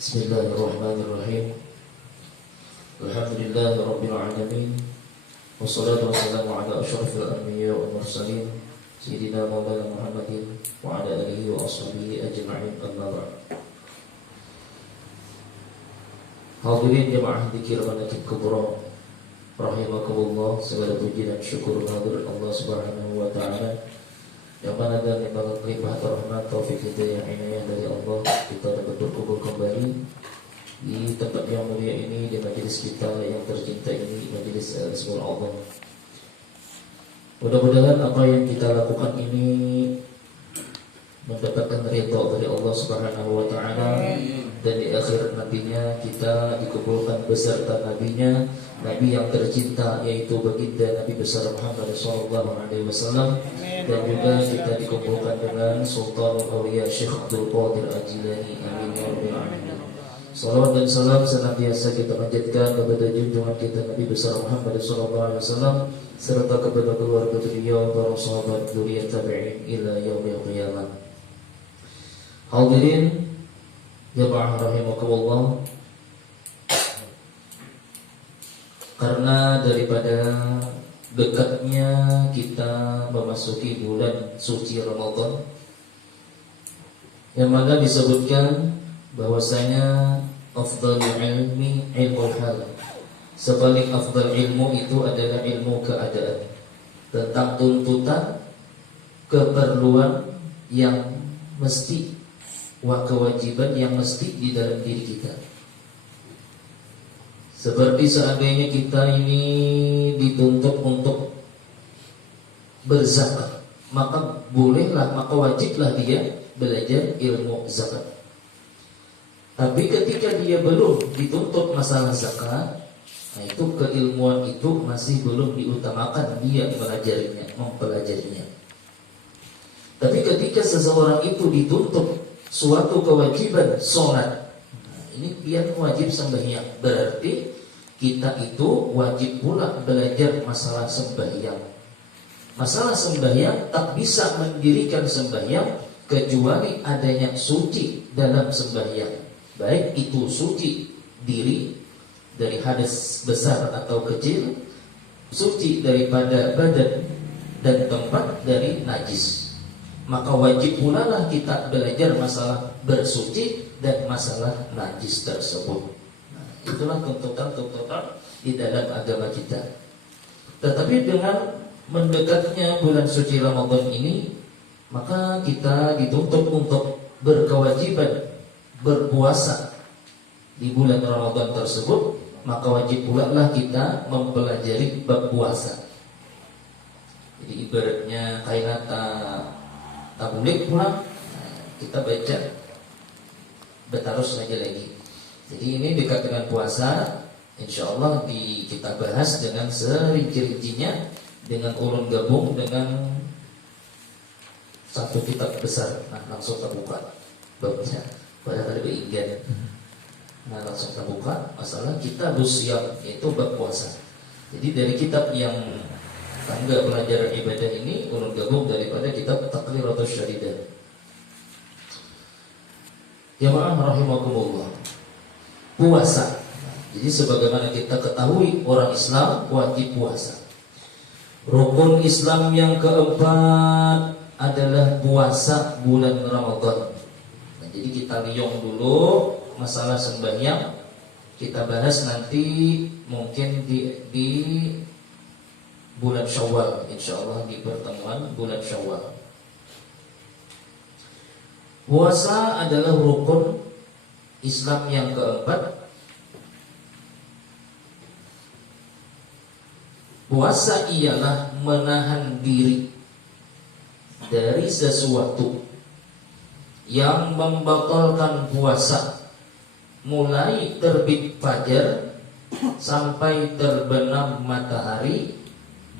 Bismillahirrahmanirrahim. Alhamdulillahirabbil alamin. Wassalatu wassalamu ala asyrafil anbiya wal mursalin sayyidina Maulana Muhammadin wa ala alihi wa ashabihi ajma'in. Amma ba'd. Hadirin jemaah dzikir manaqib kubra rahimakumullah, segala puji dan syukur hadir Allah Subhanahu wa taala yang mana dan limpah rahmat taufik hidayah inayah dari Allah kita dapat berkumpul kembali di tempat yang mulia ini, di majelis kita yang tercinta ini, majelis Al-Ismul A'zam. Mudah-mudahan apa yang kita lakukan ini mendapatkan ridha dari Allah Subhanahu wa taala, dan di akhir nantinya kita dikumpulkan beserta nabinya, nabi yang tercinta yaitu baginda Nabi besar Muhammad sallallahu alaihi wasallam, dan juga kita dikumpulkan dengan Sultanul Auliya Syekh Abdul Qadir Al-Jilani. Amin ya rabbal alamin. Salawat dan salam senantiasa kita panjatkan kepada junjungan kita Nabi besar Muhammad sallallahu alaihi wasallam serta kepada keluarga beliau, para sahabat, dzurriyyah tabi'in ila yaumil qiyamah. Hadirin jemaah rahimakumullah, karena daripada dekatnya kita memasuki bulan suci Ramadan, yang mana disebutkan bahwasanya afdhalul ilmi ilmul hal, sepaling afdal ilmu itu adalah ilmu keadaan, tentang tuntutan keperluan yang mesti, kewajiban yang mesti di dalam diri kita. Seperti seandainya kita ini dituntut untuk berzakat, maka bolehlah, maka wajiblah dia belajar ilmu zakat. Tapi ketika dia belum dituntut masalah zakat, nah itu keilmuan itu masih belum diutamakan dia mempelajarinya. Tapi ketika seseorang itu dituntut suatu kewajiban sholat, ini dia wajib sembahyang, berarti kita itu wajib pula belajar masalah sembahyang. Masalah sembahyang tak bisa mendirikan sembahyang kecuali adanya suci dalam sembahyang, baik itu suci diri dari hadas besar atau kecil, suci daripada badan dan tempat dari najis. Maka wajib pula lah kita belajar masalah bersuci dan masalah najis tersebut. Nah, itulah tuntutan-tuntutan di dalam agama kita. Tetapi dengan mendekatnya bulan suci Ramadan ini, maka kita dituntut untuk berkewajiban berpuasa di bulan Ramadan tersebut. Maka wajib pula lah kita mempelajari bab puasa. Jadi ibaratnya kainata tabulik pulang, kita baca bertarus lagi. Jadi ini dekat dengan puasa, insya Allah kita bahas dengan serinci-rincinya, dengan urun gabung dengan satu kitab besar. Nah langsung terbuka babnya, pada tadi beinggan. Nah langsung terbuka masalah kitabus siyam, itu bab puasa. Jadi dari kitab yang tangga pelajaran ibadah ini urun gabung daripada kitab Taqriratus Syadidah. Jamaah rahimakumullah, puasa. Jadi sebagaimana kita ketahui, orang Islam wajib puasa. Rukun Islam yang keempat adalah puasa bulan Ramadan. Nah, jadi kita liong dulu masalah sembahyang, kita bahas nanti mungkin di bulan Syawal, insyaallah di pertemuan bulan Syawal. Puasa adalah rukun Islam yang keempat. Puasa ialah menahan diri dari sesuatu yang membatalkan puasa, mulai terbit fajar sampai terbenam matahari,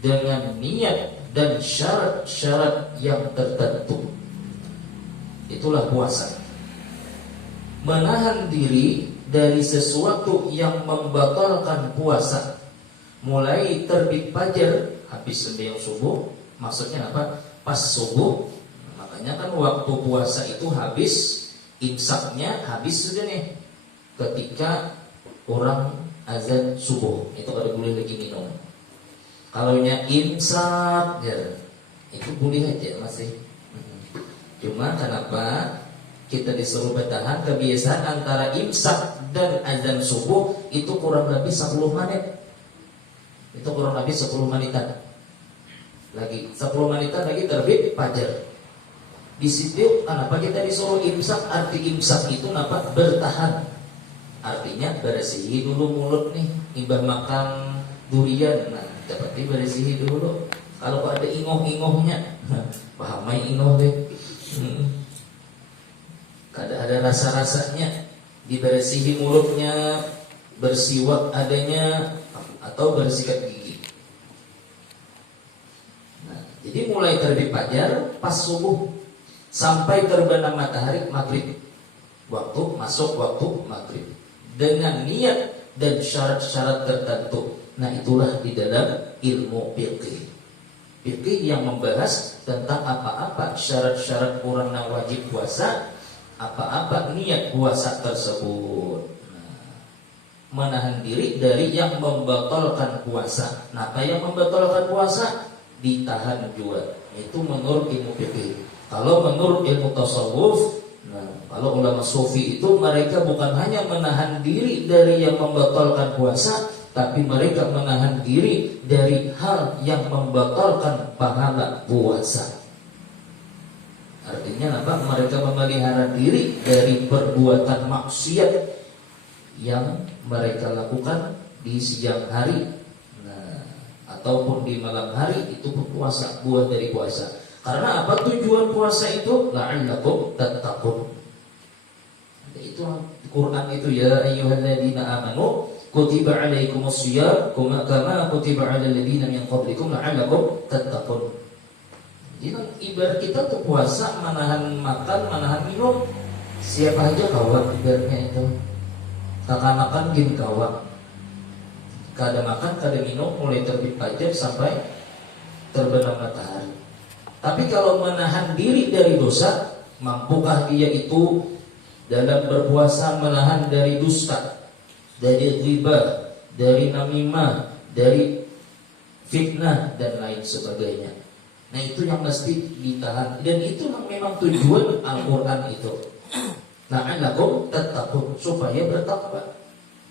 dengan niat dan syarat-syarat yang tertentu. Itulah puasa. Menahan diri dari sesuatu yang membatalkan puasa, mulai terbit fajar, habis sembahyang subuh. Maksudnya apa? Pas subuh. Makanya kan waktu puasa itu habis, imsaknya habis sudah nih. ketika orang azan subuh itu kada boleh lagi minum. Kalau nya imsak ya, itu boleh aja masih. Cuma kenapa kita disuruh bertahan kebiasaan antara imsak dan azan subuh itu kurang lebih 10 menit. Itu kurang lebih 10 menitan. Lagi 10 menitan lagi terbit fajar. Di situ kenapa kita disuruh imsak? Arti imsak itu kenapa? Bertahan. Artinya bersihi dulu mulut nih, imbah makan durian. Nah, dapat dibersihi dulu. Kalau ada ingoh-ingohnya, pahamai ingoh deh. Kada ada rasa-rasanya, dibersihi mulutnya, bersiwak adanya atau bersikat gigi. Nah, jadi mulai terbit fajar pas subuh sampai terbenam matahari maghrib, waktu masuk waktu maghrib dengan niat dan syarat-syarat tertentu. Nah, itulah di dalam ilmu fikih. Fikih yang membahas tentang apa-apa syarat-syarat orang yang wajib puasa, apa-apa niat puasa tersebut. Nah, menahan diri dari yang membatalkan puasa. Nah, apa yang membatalkan puasa? Ditahan juga. Itu menurut ilmu fikih. Kalau menurut ilmu tasawuf, nah, kalau ulama sufi itu mereka bukan hanya menahan diri dari yang membatalkan puasa, tapi mereka menahan diri dari hal yang membatalkan pahala puasa. Artinya apa? Mereka memelihara diri dari perbuatan maksiat yang mereka lakukan di siang hari, nah, ataupun di malam hari, itu pun puasa, buah dari puasa. Karena apa tujuan puasa itu? La'allakum tattaqun. Itu Quran itu, ya ayyuhalladzina amanu kutiba alaikumusiyam kama kutiba alal ladzina min qablikum la'allakum tattaqun. Jadi ibarat kita tuh puasa menahan makan, menahan minum. Siapa aja kawan ibaratnya itu. Kakak makan gini kawan. Kada makan, kada minum mulai terbit fajar sampai terbenam matahari. Tapi kalau menahan diri dari dosa, mampukah dia itu dalam berpuasa menahan dari dusta, dari riba, dari namimah, dari fitnah dan lain sebagainya. Nah, itu yang mesti ditahan, dan itu memang tujuan Al-Quran itu. La'allakum tattaqun, supaya bertakwa.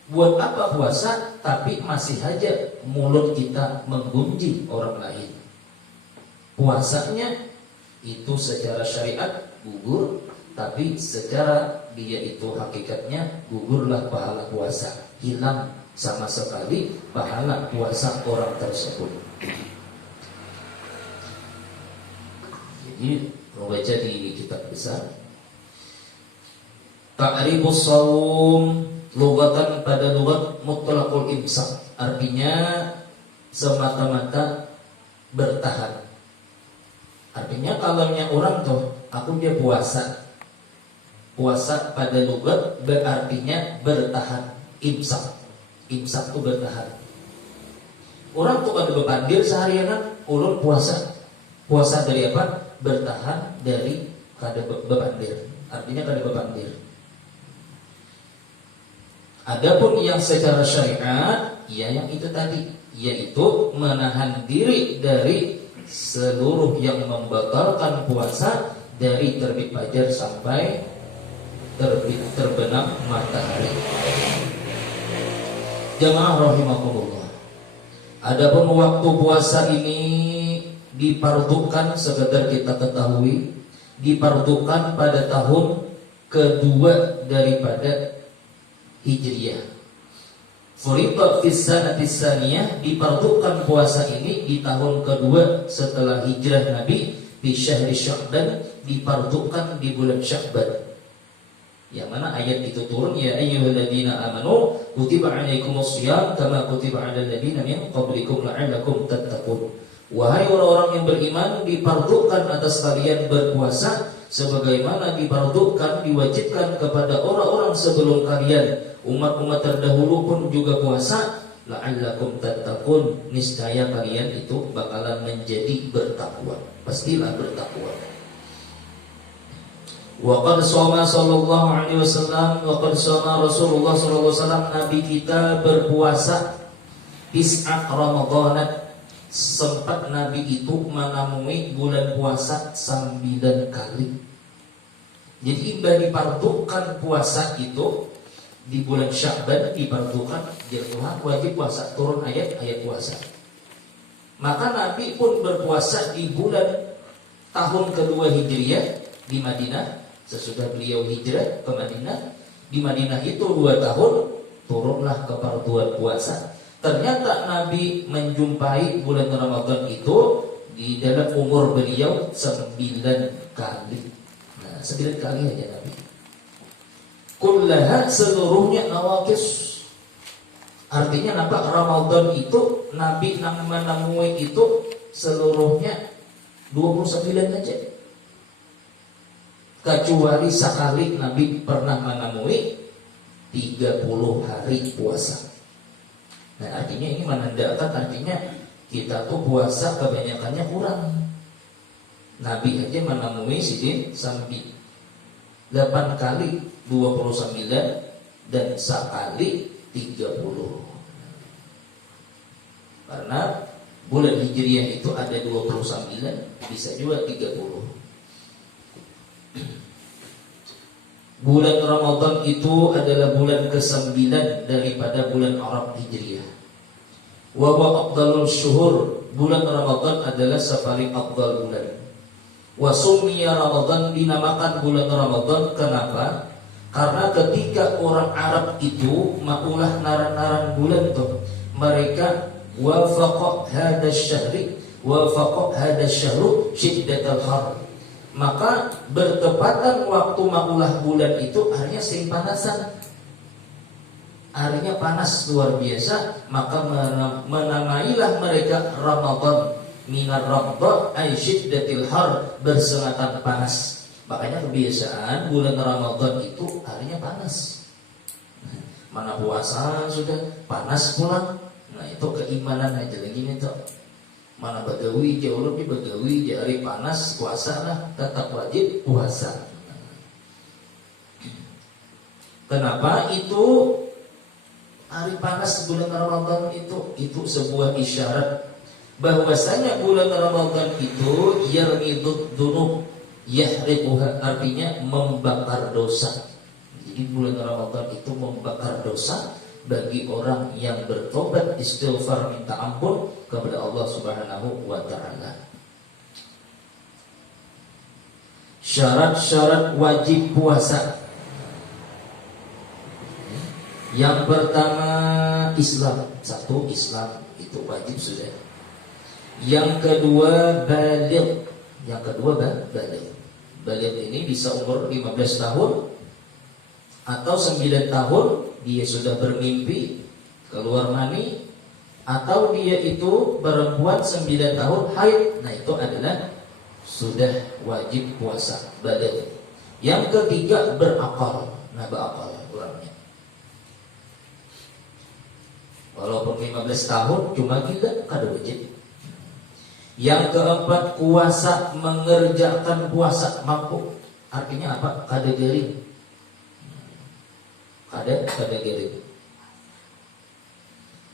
Buat apa puasa tapi masih aja mulut kita menggunjing orang lain? Puasanya itu secara syariat gugur, tapi secara dia itu hakikatnya gugurlah pahala puasa, hilang sama sekali pahala puasa orang tersebut. Jadi membaca di kitab besar Ta'rifus shaum lugatan pada lugat mutlaqul imsak, artinya semata-mata bertahan. Artinya kalau orang tuh aku dia puasa. Puasa pada lugat berartinya bertahan, imsak. Imsak itu bertahan. Orang tuh kada bepandir seharian, ulun puasa. Puasa dari apa? Bertahan dari kada bepandir. Artinya kada bepandir. Adapun yang secara syariat, ya yang itu tadi, yaitu menahan diri dari seluruh yang membatalkan puasa dari terbit fajar sampai terbenam matahari. Jamaah rahimakumullah. Adapun waktu puasa ini dipardukan, sekedar kita ketahui, dipardukan pada tahun kedua daripada Hijriyah. Furidat fis sanati tsaniyah, dipardukan puasa ini di tahun kedua setelah hijrah Nabi, di syahri Sya'ban, dipardukan di bulan Sya'ban. Yang mana ayat itu turun, ya ayyuhalladzina amanu kutiba alaikumusiyam kama kutiba alal ladzina min qablikum la'allakum tattaqun. Wahai orang-orang yang beriman, dipardukan atas kalian berpuasa sebagaimana dipardukan, diwajibkan kepada orang-orang sebelum kalian. Umat-umat terdahulu pun juga puasa. La'allakum tattaqun, niscaya kalian itu bakalan menjadi bertakwa. Pastilah bertakwa. Wa qad shoma sallallahu alaihi wasallam, wa qad shoma Rasulullah sallallahu alaihi wasallam, Nabi kita berpuasa tis'at Ramadhan. Sempat Nabi itu menamui bulan puasa 9 kali. Jadi imbah dipardukan puasa itu di bulan Sya'ban, dipardukan Tuhan wajib puasa, turun ayat puasa. Maka Nabi pun berpuasa di bulan tahun kedua Hijriah di Madinah. Sesudah beliau hijrah ke Madinah, di Madinah itu 2 tahun turunlah keparduan puasa. Ternyata Nabi menjumpai bulan Ramadan itu di dalam umur beliau 9 kali. Nah, 9 kali aja Nabi. Kullaha, seluruhnya nawaqis. Artinya nampak Ramadan itu Nabi menemui itu seluruhnya 29 aja. Kecuali sekali Nabi pernah menemui 30 hari puasa. Nah, artinya ini menandakan artinya kita tuh puasa kebanyakannya kurang. Nabi aja menemui sidin sampai 8 kali 29 dan sekali 30. Karena bulan Hijriah itu ada 29, bisa juga 30. Bulan Ramadan itu adalah bulan ke-9 daripada bulan Arab Hijriah. Wa huwa afdalul syuhur, bulan Ramadan adalah sepaling afdal bulan. Wa summiya Ramadan, dinamakan bulan Ramadan kenapa? Karena ketika orang Arab itu maulah naran-naran bulan tuh, mereka wafaqa hadha syahri wafaqa hadha syahru syiddatal har. Maka bertepatan waktu maulah bulan itu harinya sing panasan, harinya panas luar biasa. Maka menamailah mereka Ramadan minar rabda ay syiddatil har, bersengatan panas. Makanya kebiasaan bulan Ramadan itu harinya panas. Mana puasa sudah panas pulang. Nah itu keimanan aja lagi nih tuh. Mana bagawi jauh lebih bagawi di hari panas puasa lah, tetap wajib puasa. Kenapa itu hari panas bulan Ramadan itu sebuah isyarat bahwasanya bulan Ramadan itu yarmidud dunub yahriquha, artinya membakar dosa. Jadi bulan Ramadan itu membakar dosa bagi orang yang bertobat, istighfar, minta ampun kepada Allah Subhanahu wa taala. Syarat-syarat wajib puasa. Yang pertama Islam. Satu, Islam itu wajib sudah. Yang kedua baligh. Yang kedua baligh. Baligh ini bisa umur 15 tahun atau 9 tahun dia sudah bermimpi keluar mani, atau dia itu perempuan 9 tahun haid. Nah itu adalah sudah wajib puasa, baligh. Yang ketiga berakal. Nah berakal orangnya. Walaupun 15 tahun cuma kita kada wajib. Yang keempat kuasa mengerjakan puasa, mampu. Artinya apa? Kada gering. Kada gering.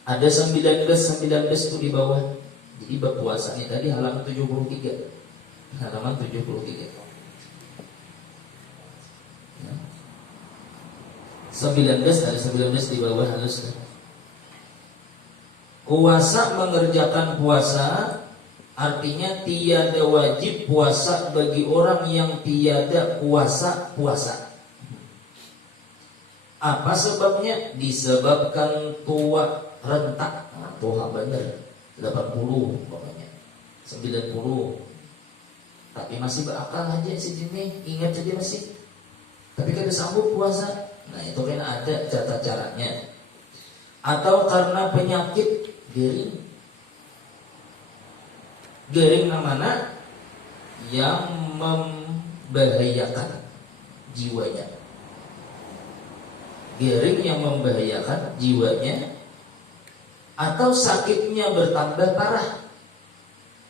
Ada 19 itu di bawah. Jadi berpuasanya tadi halaman 73. Halaman 73. 19 ada 19 di bawah halus. Kuasa mengerjakan puasa artinya tiada wajib puasa bagi orang yang tiada puasa. Apa sebabnya? Disebabkan tua rentak. Nah, tua bener 80 pokoknya 90. Tapi masih berakal aja si Jimmy, ingat jadi masih. Tapi kada sanggup puasa. Nah itu kan ada tata caranya. Atau karena penyakit gering. Gering namanya yang membahayakan jiwanya. Gering yang membahayakan jiwanya, atau sakitnya bertambah parah.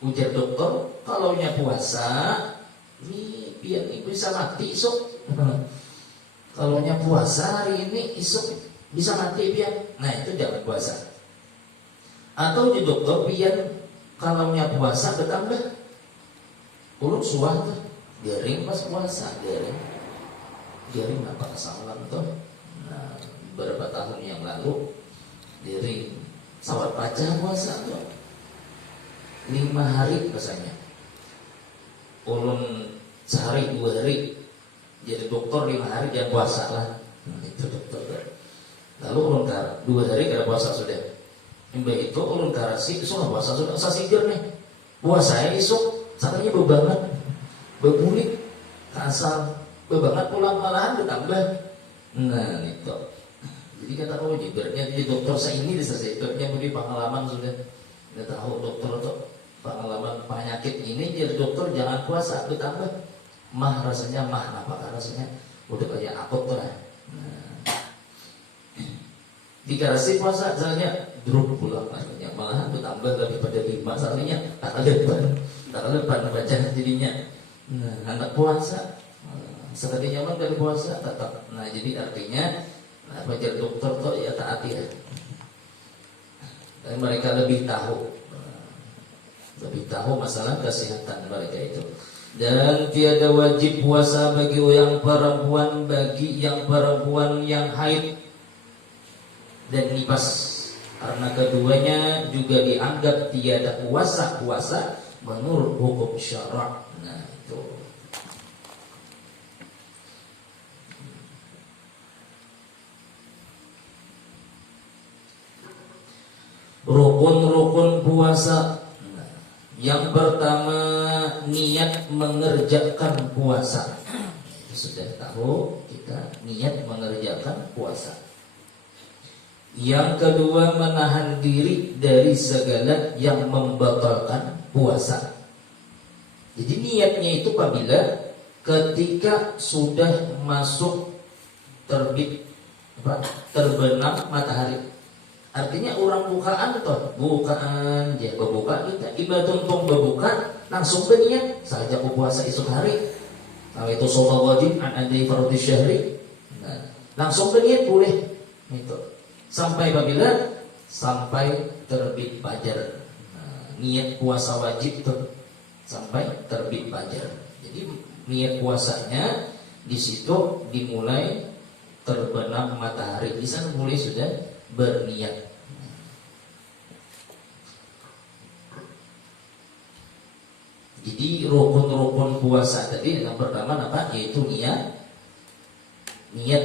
Ujar dokter, kalaunya puasa Ini biar ini bisa mati esok. Kalau nya puasa hari ini esok bisa mati biar. Nah itu jangan puasa. Atau di dokter biar kalau nya puasa bertambah. Ulun suah tuh garing pas puasa garing apa kesalahan tuh. Nah beberapa tahun yang lalu garing sawat pacar puasa tuh 5 hari rasanya. Ulun sehari 2 hari jadi dokter 5 hari jangan puasa lah. Itu dokter. Lalu ulun 2 hari kada puasa sudah. Mbak itu ulun karasi esok puasa sudah sasiger nih. Puasa esok sakitnya bebanget, bebulik, kasar, bebanget pulang malahan bertambah. Nah itu. Jadi kata oh jibernya di dokter saya ini diselesai. Dokternya beri pengalaman sudah. Nggak tahu dokter tuh pengalaman penyakit ini jadi dokter jangan puasa bertambah mah rasanya apakah rasanya udah kayak akut tuh lah. Dikasih puasa misalnya drop pulang rasanya malahan bertambah daripada 5 soalnya tak lepan baca jadinya. Anak puasa sekali nyaman dari puasa tetap. Nah jadi artinya belajar dokter tuh ya taati ya. Dan mereka lebih tahu masalah kesehatan mereka itu. Dan tiada wajib puasa bagi yang perempuan yang haid dan nifas, karena keduanya juga dianggap tiada puasa menurut hukum syarak. Nah itu. Rukun-rukun puasa. Yang pertama niat mengerjakan puasa. Sudah tahu kita niat mengerjakan puasa. Yang kedua menahan diri dari segala yang membatalkan puasa. Jadi niatnya itu apabila ketika sudah masuk terbenam matahari. Artinya orang bukaan berbuka kita ibadah untuk berbuka langsung berniat saja puasa esok hari. Kalau itu sholat wajib adai fardhu syahri. Nah, langsung berniat boleh itu. Sampai terbit fajar. Nah, niat puasa wajib tuh sampai terbit fajar. Jadi niat puasanya di situ dimulai terbenam matahari. Di sana mulai sudah berniat. Jadi rukun-rukun puasa tadi yang pertama apa? Yaitu niat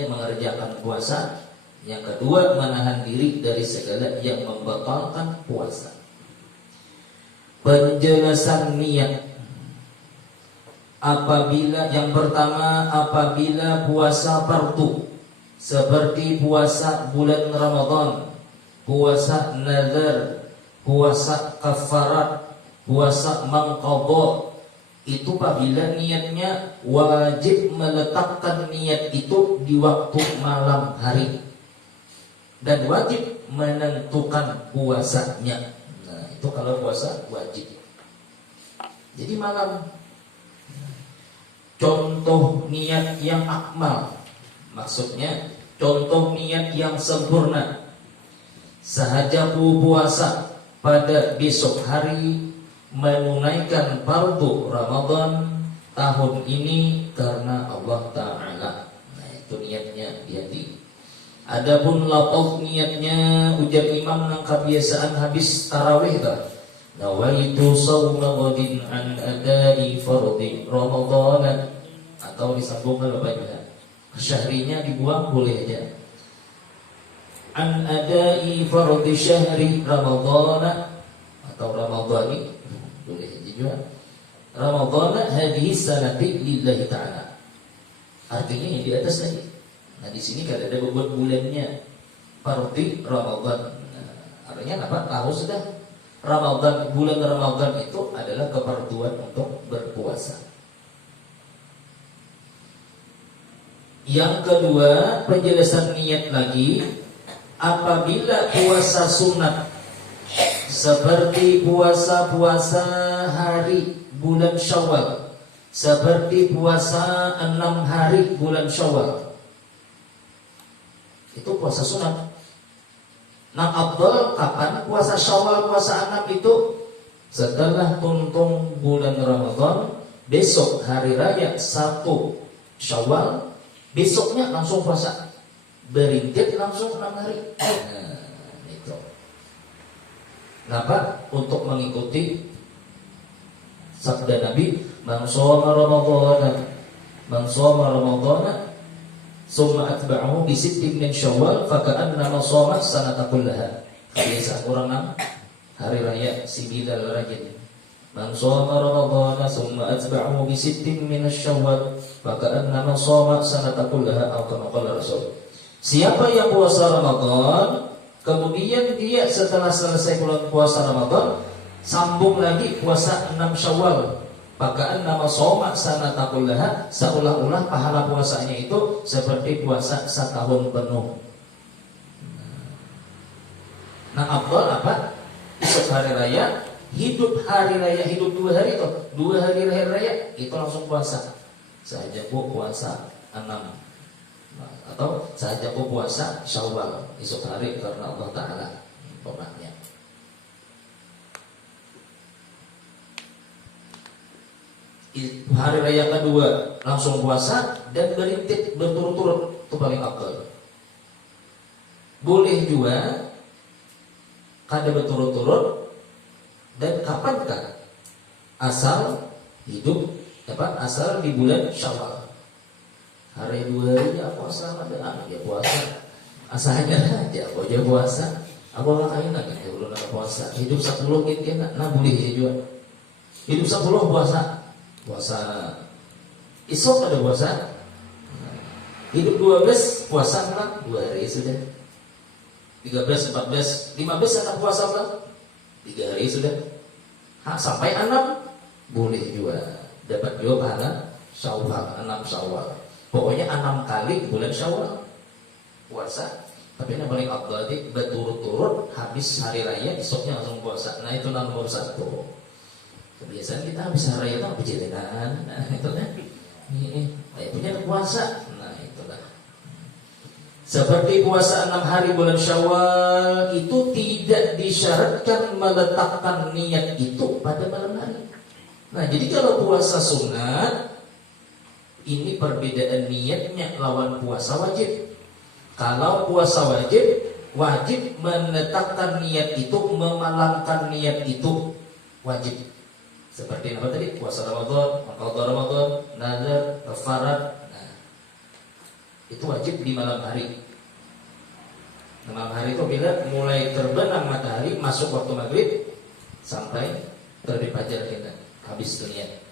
mengerjakan puasa. Yang kedua menahan diri dari segala yang membatalkan puasa. Penjelasan niat. Yang pertama apabila puasa fardu seperti puasa bulan Ramadan, puasa nazar, puasa kafarat, puasa mangqadha, itu apabila niatnya wajib meletakkan niat itu di waktu malam hari dan wajib menentukan puasanya. Nah, itu kalau puasa wajib. Jadi malam. Contoh niat yang akmal, maksudnya contoh niat yang sempurna. Sahaja puasa pada besok hari menunaikan fardu Ramadan tahun ini karena Allah Ta'ala. Nah itu niatnya di hati. Adapun lafaz niatnya ujar imam yang kebiasaan habis tarawih dah. Nawaitu sawma ghadin an adai fardhi Ramadan, atau disambungkan bapaknya. Syahrinya dibuang boleh aja. An adai fardhi syahri Ramadan atau Ramadhani boleh juga. Ramadan hadhihi sanati lillahi ta'ala. Artinya yang di atas tadi. Nah di sini kan ada beberapa bulannya fardhi Ramadan. Nah, artinya apa? Tahu sudah Ramadan, bulan Ramadan itu adalah keperluan untuk berpuasa. Yang kedua, penjelasan niat lagi, apabila puasa sunat seperti puasa hari bulan Syawal, seperti puasa 6 hari bulan Syawal. Itu puasa sunat. Nah, afdal kapan? Puasa Syawal, puasa 6 itu setelah tuntung bulan Ramadan, besok hari raya 1 Syawal, besoknya langsung puasa. Berintit langsung 6 hari. Nah, itu. Kenapa? Untuk mengikuti sabda Nabi, man shoma Ramadhana summa atba'ahu bi sittin min Syawal faka'annama shoma sanata kullaha. Kebiasaan orang hari raya si Bilal rajin. Man shoma Ramadhana summa atba'ahu bi sittin min Syawal faka'annama shoma sanata kullaha atau kama qala Rasul. Siapa yang puasa Ramadan, kemudian dia setelah selesai bulan puasa Ramadan sambung lagi puasa 6 Syawal, maka nama soma sanata kullaha, seolah-olah pahala puasanya itu seperti puasa setahun penuh. Nah, afdal apa? Esok hari raya, hidup 2 hari itu, 2 hari raya itu langsung puasa. Saja puasa 6. Atau saja puasa Syawal esok hari karena Allah Ta'ala pokoknya. Hari raya kedua langsung puasa dan berintik berturut-turut, itu paling afdal. Boleh juga kada berturut-turut dan kapankah? Asal hidup asal di bulan Syawal. Hari 2 harinya puasa ada dia puasa. Asalnya aja kok dia puasa. Apa lain lagi dia belum ada puasa. Hidup 10 gitu kan. Nah, boleh juga. Hidup 10 puasa. Puasa esok ada puasa. Hidup 12 puasa kan 2 hari sudah. 13, 14, 15 ada puasa kan 3 hari sudah. Sampai 6 boleh juga. Dapat juga pahala Syawal, 6 Syawal. Pokoknya 6 kali bulan Syawal puasa. Tapi yang paling afdal itu berturut-turut habis hari raya esoknya langsung puasa. Nah, itu nomor 1. Kebiasaan kita habis hari raya itu berjalanan. Nah, itu kan. Punya puasa. Nah, itulah. Seperti puasa 6 hari bulan Syawal itu tidak disyaratkan meletakkan niat itu pada malam hari. Nah, jadi kalau puasa sunat ini perbedaan niatnya lawan puasa wajib. Kalau puasa wajib menetapkan niat itu, memalangkan niat itu wajib. Seperti apa tadi? Puasa Ramadan, qada Ramadan, nazar, kafarat. Nah, itu wajib di malam hari. Malam hari itu bila mulai terbenam matahari masuk waktu maghrib sampai terbit fajar kita habis niat.